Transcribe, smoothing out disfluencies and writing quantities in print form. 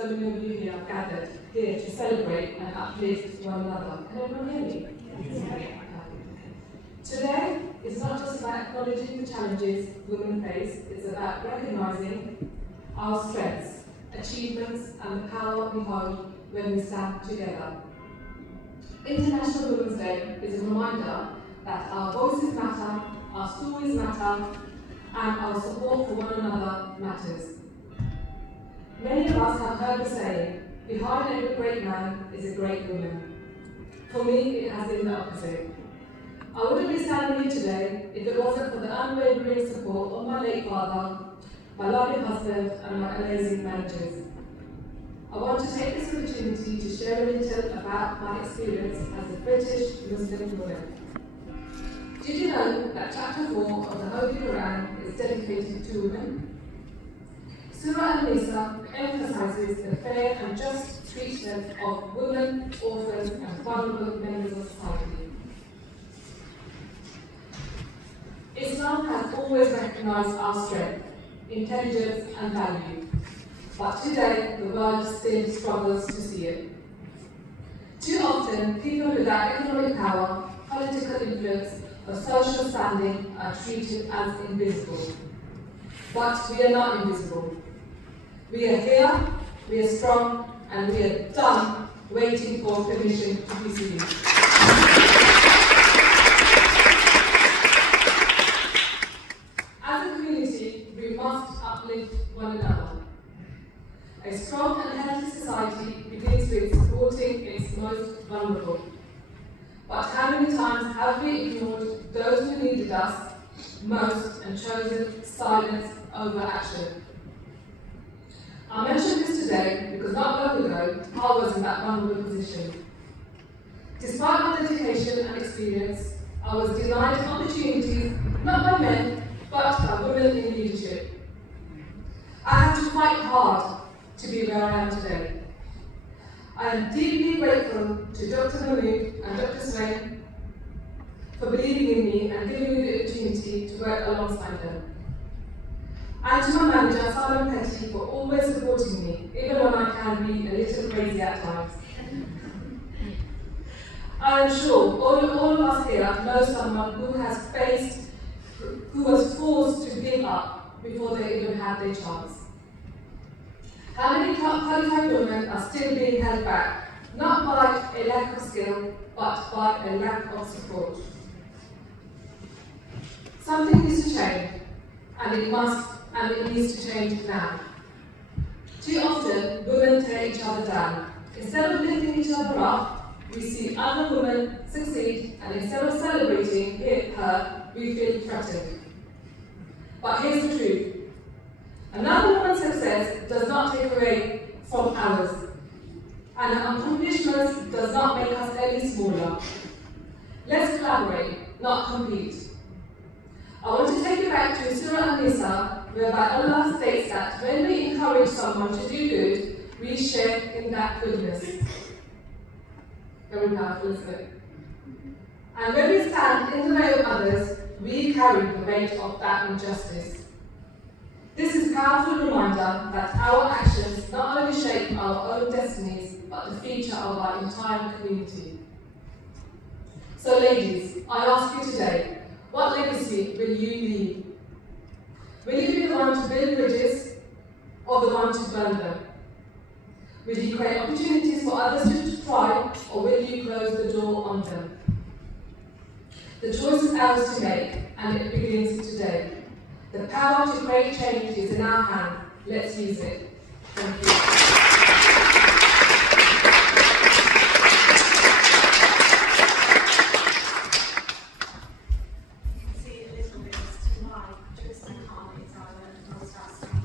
So many of you here are gathered here to celebrate and uplift one another. Can everyone hear me? Yes. Today is not just about acknowledging the challenges women face, it's about recognising our strengths, achievements and the power we hold when we stand together. International Women's Day is a reminder that our voices matter, our stories matter, and our support for one another matters. Many of us have heard the saying, behind every great man is a great woman. For me, it has been the opposite. I wouldn't be standing here today if it wasn't for the unwavering support of my late father, my loving husband, and my amazing managers. I want to take this opportunity to share a little about my experience as a British Muslim woman. Did you know that chapter 4 of the Holy Quran is dedicated to women? Surah An-Nisa emphasizes the fair and just treatment of women, orphans, and vulnerable members of society. Islam has always recognized our strength, intelligence, and value, but today the world still struggles to see it. Too often, people without economic power, political influence, or social standing are treated as invisible. But we are not invisible. We are here, we are strong, and we are done waiting for permission to be seen. As a community, we must uplift one another. A strong and healthy society begins with supporting its most vulnerable. But how many times have we ignored those who needed us most and chosen silence over action? I mention this today because not long ago, I was in that vulnerable position. Despite my dedication and experience, I was denied opportunities not by men, but by women in leadership. I had to fight hard to be where I am today. I am deeply grateful to Dr. Mahmood and Dr. Swain for believing in me and giving me the opportunity to work alongside them. And to my manager, Simon Petty, for always supporting me, even when I can be a little crazy at times. I am sure all of us here know someone who was forced to give up before they even had their chance. How many qualified women are still being held back, not by a lack of skill, but by a lack of support? Something needs to change, and it needs to change now. Too often, women tear each other down. Instead of lifting each other up, we see other women succeed, and instead of celebrating her, we feel threatened. But here's the truth. Another woman's success does not take away from ours, and her accomplishments does not make us any smaller. Let's collaborate, not compete. I want to take you back to Surah An-Nisa, whereby Allah states that when we encourage someone to do good, we share in that goodness. Very powerful, isn't it? And when we stand in the way of others, we carry the weight of that injustice. This is a powerful reminder that our actions not only shape our own destinies, but the future of our entire community. So ladies, I ask you today, what legacy will you leave? Will you be the one to build bridges, or the one to burn them? Will you create opportunities for others to thrive, or will you close the door on them? The choice is ours to make, and it begins today. The power to create change is in our hand. Let's use it. Thank you.